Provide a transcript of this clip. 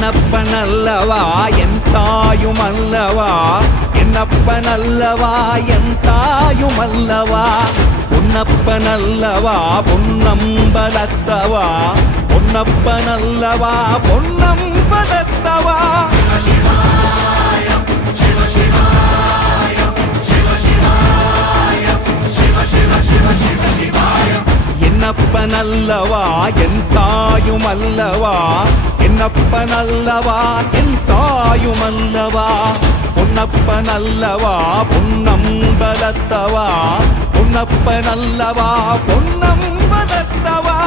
என்னப்பனல்லவா என் தாயுமல்லவா என்னப்பனல்லவா என் தாயுமல்லவா பொன்னப்பனல்லவா பொன்னம்பலத்தவா பொன்னப்பனல்லவா பொன்னம்பலத்தவா என்னப்பனல்லவா என் தாயுமல்லவா என்னப்பனல்லவா என் தாயுமல்லவா பொன்னப்பனல்லவா பொன்னம்பலத்தவா பொன்னப்பனல்லவா பொன்னம்பலத்தவா